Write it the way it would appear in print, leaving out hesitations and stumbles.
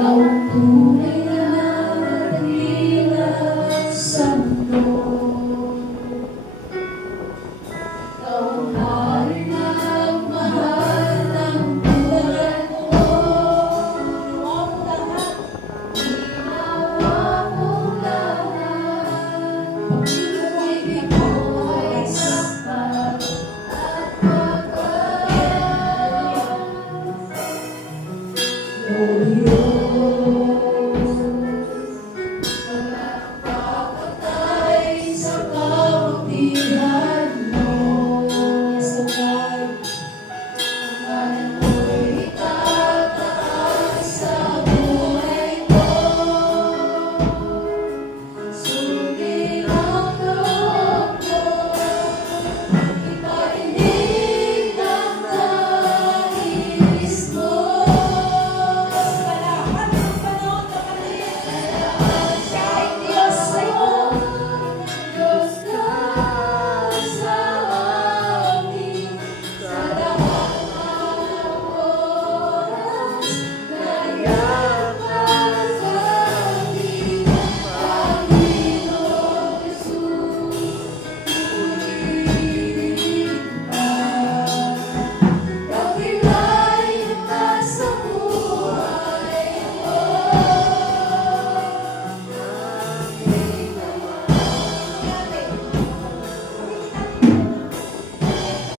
Ikaw ang tunay na dakila sa mundo. Ikaw ang hari na mahal ng buhay ko. Ginawa mong lahat. Pag-ibig mo ay sapat at makaya't.